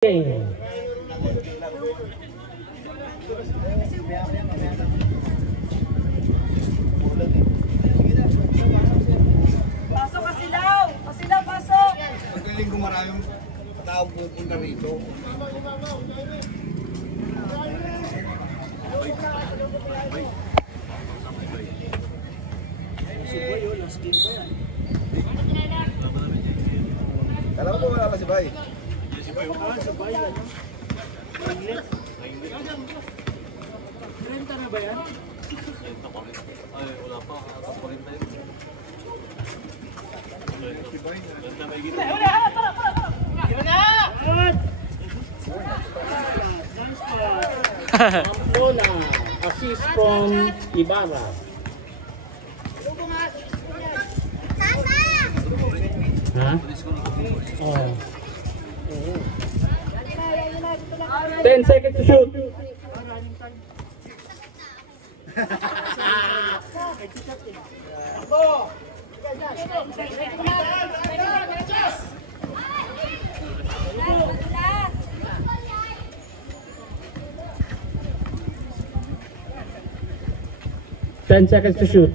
Pasok Kasilaw! Kasilaw, pasok! Pagkaling ko maraming tao pupunta rito. Alam mo wala si Bay? Si Bay, wala si Bay. Renta na ba yan? Renta pa rin. Ay, wala pa. Tapos pa rin tayo. Si Bay, renta may gita. Wala! Tara! Wala! Ampona, assist from Ibarra. Ha? Oh. 10 seconds to shoot. Ten seconds to shoot.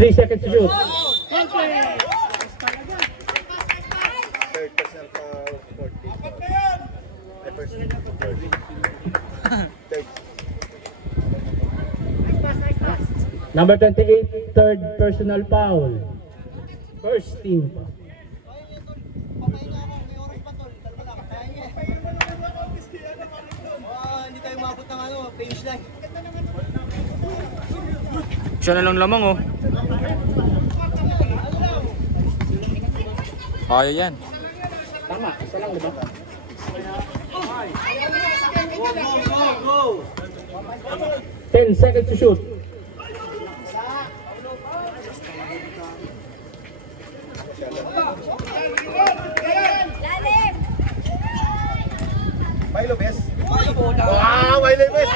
3 seconds to shoot. Third person pa 40. Number 28, third personal foul. First team. Hindi tayo mabot ng finish line. Siya na lang lamang oh. Kaya yan. Tama, isa lang diba? Go! 10 seconds to shoot. Lalim! Milo Bes. Wow, Milo Bes.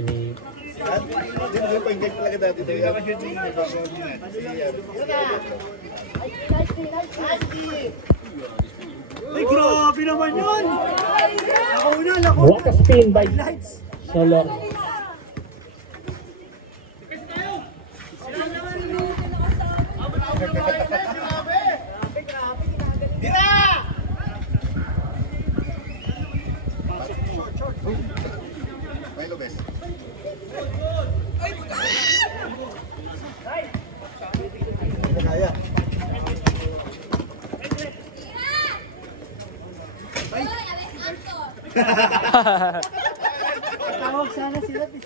Ini Hindi ko engage talaga dati. Ay, grabe naman yun! what a spin by Solor. Milo Bes. Kaya. Tawag sana sila, sinabi.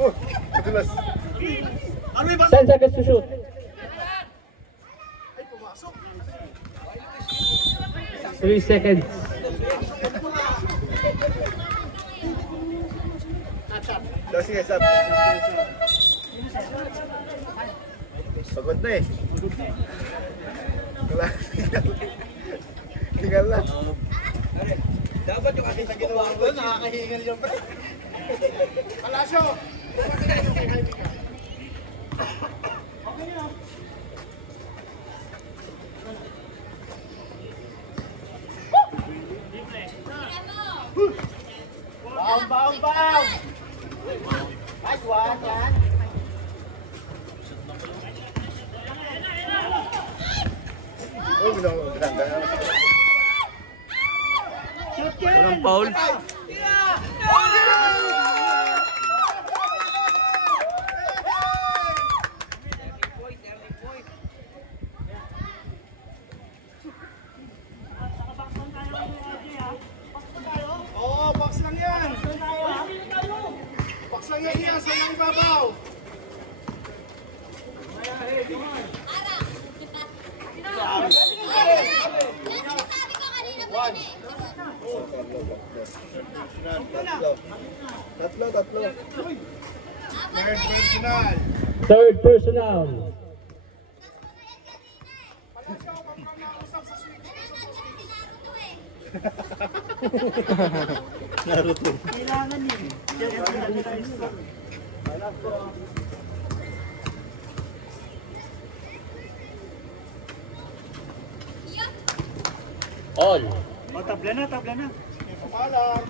Oh, kadulas. 10 seconds to shoot. Three seconds. Sige, sab. Pagod na eh. Wala. Tinggal lang. Dapat yung aking ginawa ko, nakakahingal yung pre. Palasyo! Baong! Nice one, yan. Oh, ganda. Walang foul. Oo, box lang yan. Box lang yan, sa mga ibabaw. Tatlo. Third personal. Third personal. Kailangan yun. All. O, tabla na. Pamalang.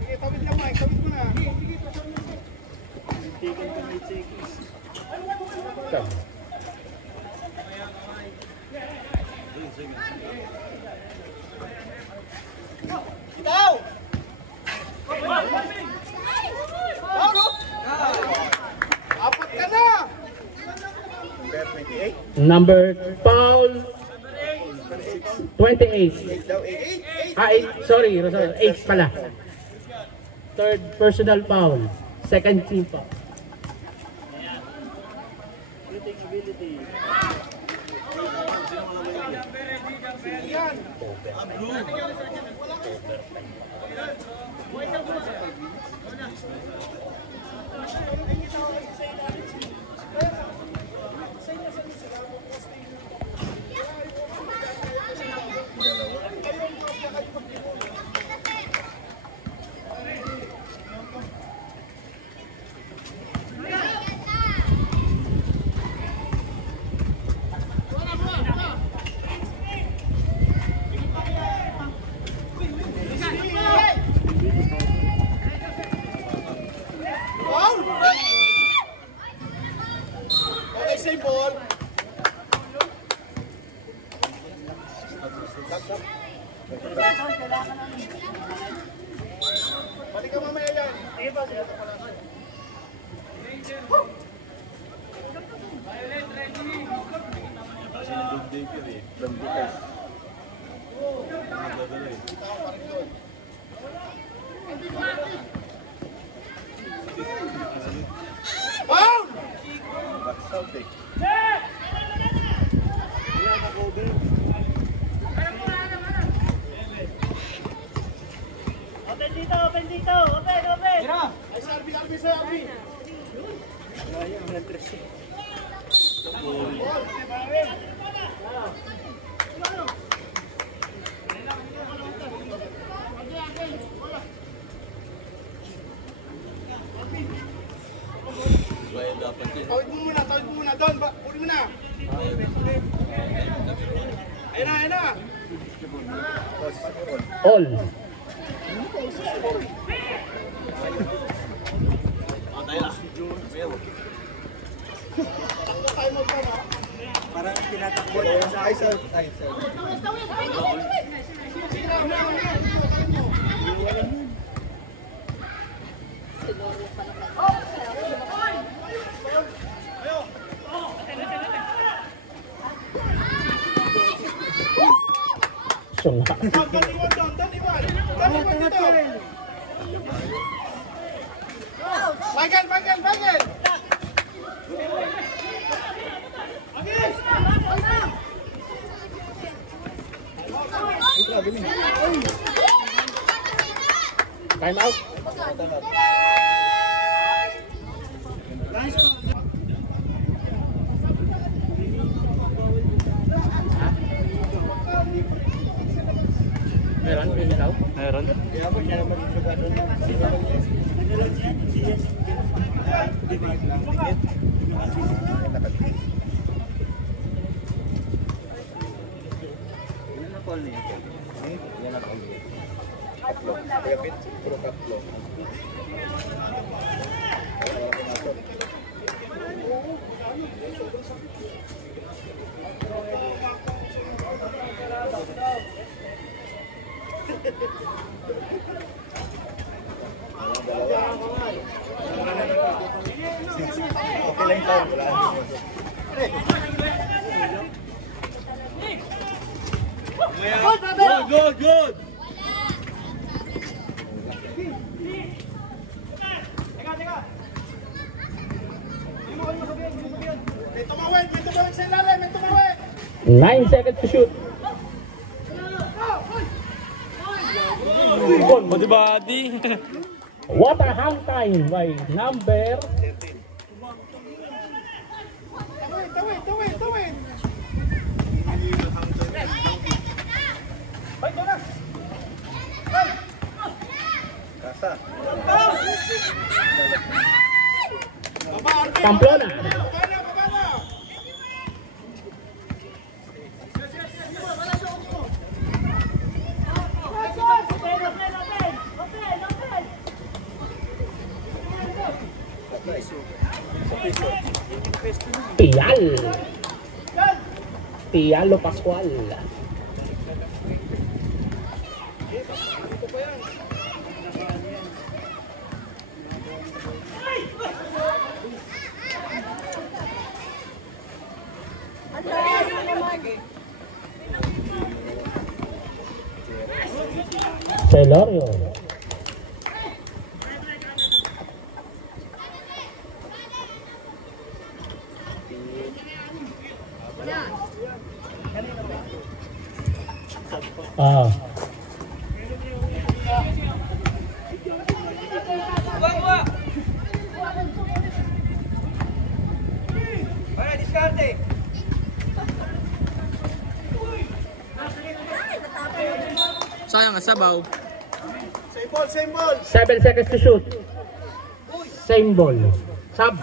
Sige, tawid lang, Mike. Tawid mo na. Taken to 8 seconds. Come. Itaw! Paulo! Apat ka na! Number foul 28. 8. 8. Sorry, 8 pala. Third personal foul. Second team foul. Shooting ability. Yan! Okay, same ball. Balik ka mamaya yan. Sige pa, sige. Foul! Open dito. Open. Ay, sa RB, sa RB. Tawid mo muna. Doon, uli mo na. Ayun na. All. Parang tinatakbo na sa akin. Sunga. Doon, iwan dito. Michael! Time out. Meron? Meron? Good! May tumawid sa ilalim, 9 seconds to shoot. Body. What a hang time by number Tawid. Kasa. Pamplona. Pialo Pascual. Celorio. Ah. Sayang nga sabaw. Same ball. 7 seconds to shoot. Same ball. Sub.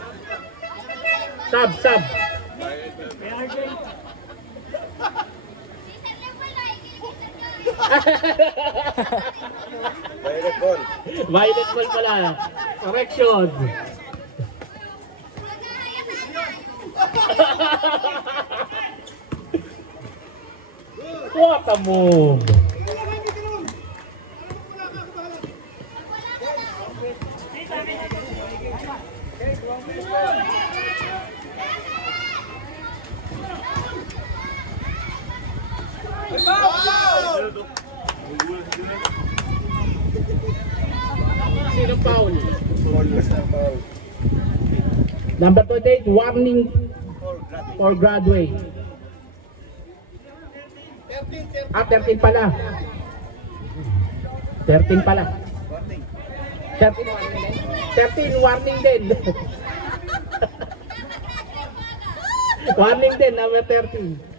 Violet ball. Violet ball pala. Correction. What a move. Sino foul? Foul. Number 28, warning for graduate. 13 pala. 13 pala. 13 warning din. Warning din, number 13.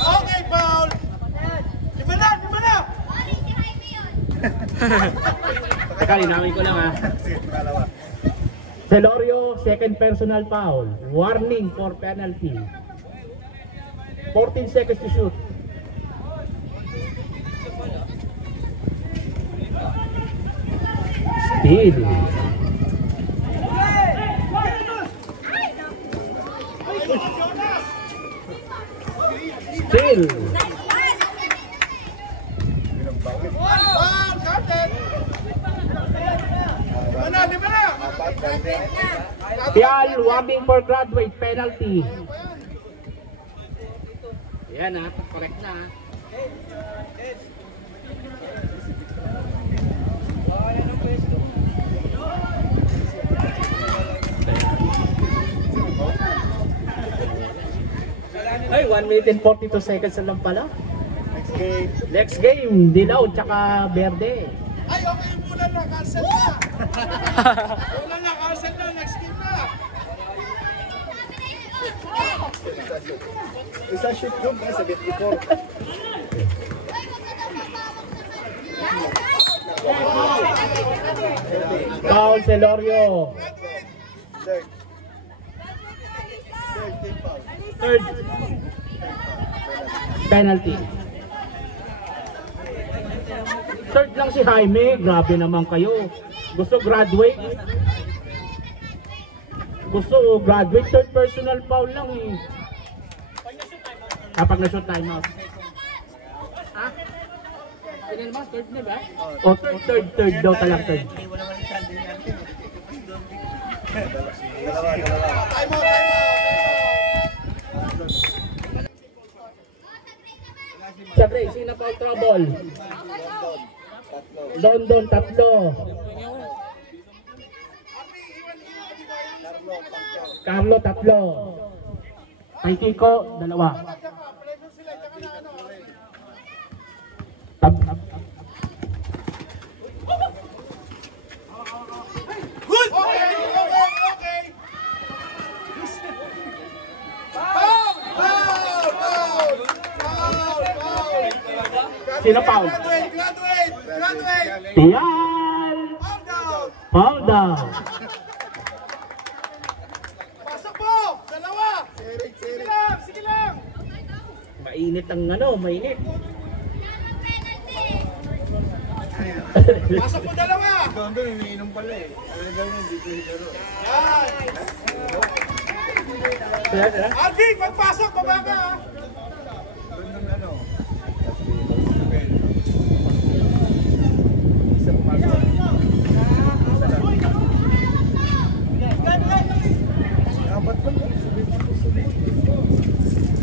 Okay, foul. Lima na. Teka, linawin ko lang ha. Celorio, second personal foul. Warning for penalty. 14 seconds to shoot. Steal. Steal. Foul, captain. Lima na. Pial, warning for graduate, penalty. Yan ha, correct na ha. Ay, 1 minute and 42 seconds na lang pala. Next game. Next game, Dilaw tsaka Verde. Ay, okay, muna na. Cancel na. Cancel na. Next game na. Isa shoot doon sa 74. Foul Celorio. Third. Third. Penalty. Third lang si Jaime. Grabe naman kayo. Gusto graduate. Third personal foul lang eh. Kapag na-shoot time out. Ha? Ilan ba? Third na ba? O third daw talang third. Dalawa. Time out. Sa Grace, sino foul trouble? Don, tatlo. Carlo, 3. Kay Kiko, 2. Pressure sila, tsaka na ano. Good! Okay, okay. Foul! Foul! Foul! Foul! Foul! Sino foul? Graduate! Tiyan! Foul down! Foul down. Pasok po! Dalawa! Sige lang! Sige lang! Mainit ang mainit. Pasok po dalawa! Doon, iniinom pala eh. Ano daw yun, dito higaro. Yan! Alvin, magpasok! Baba ka! Doon ano. Isa pumasok.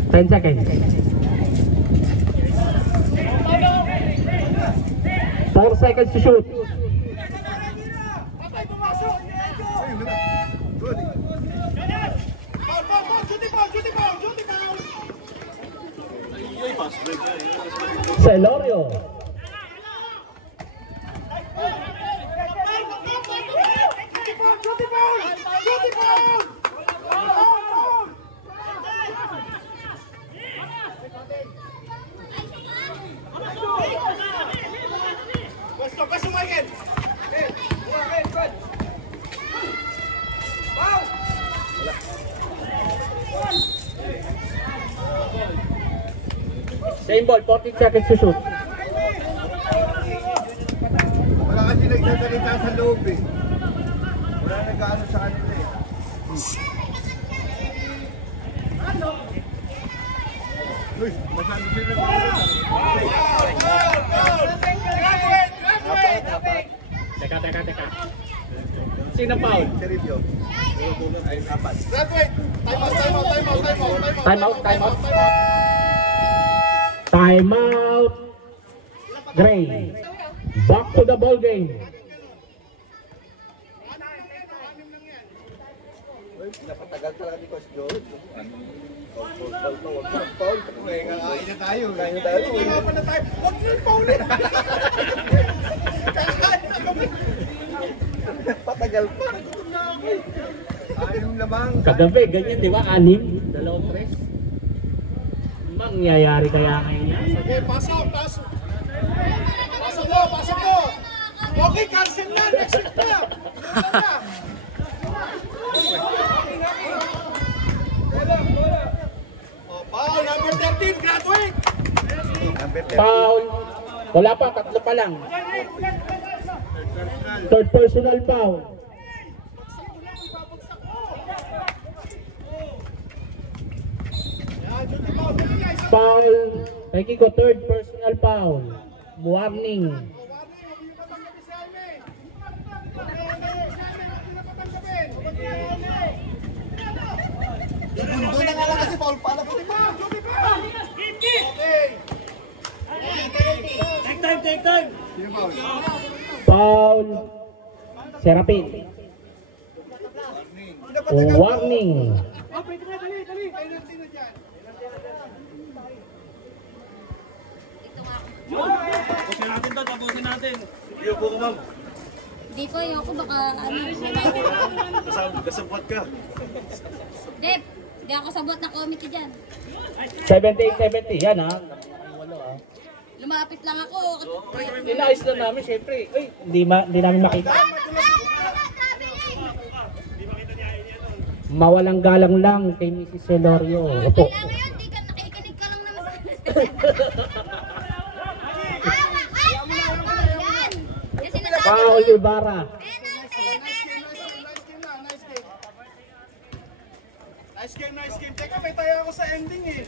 10 seconds. 4 seconds to shoot. Patay, pumasok! Good. Foul, foul, foul! Shooting foul! Shooting foul! Shooting foul! Celorio. Shooting foul! Shooting foul! Foul, foul! Pasok, Michael! Foul! Same ball, 14 seconds to shoot. Wala kasi nagsasalita sa loob eh. Wala nag-ano sa kanila eh. Uy, masyado sila. Foul, foul! Graduate! Graduate! Teka. Sino foul? Sergio. Ay, apat. Graduate! Time out, time out, time out, time out, Time out, time out. Time out. Gray. Back to the ball game. Uy, napatagal talaga ni Coach Joe. Paul. Kain na tayo. Kain na tayo. Hirapan na tayo. Huwag nyo yung paulit! Patagal pa. Ayong lamang. Kagabi, ganyan, di ba? 6, 2, 3. Mangyayari kaya ngayon yan? Okay, pasok, pasok. Pasok mo, pasok mo. Okay, cancel na, next week na. Oh, foul, number 13, graduate. Number 10. Foul. Wala pa, 3 pa lang. Third personal foul. Foul. Kay Kiko, third personal foul. Warning. Doon na nga lang kasi foul pala. Take time. Sino foul? Foul. Serapin. Warning. Dali. Penalty na dyan. Di ko, ayoko baka ano. Kasabot ka. Dep, di ako sabot na committee dyan. 78-70. Yan ha. Lumapit lang ako. Inayos na namin, syempre. Ay, hindi namin makita. Mawalang galang lang kay Mrs. Celorio. Opo. Kailangan yun, di ka nakikinig ka lang naman sa yan. Kasi nasabi Paul Ibarra. Nice game. Teka, may tayo ako sa ending eh.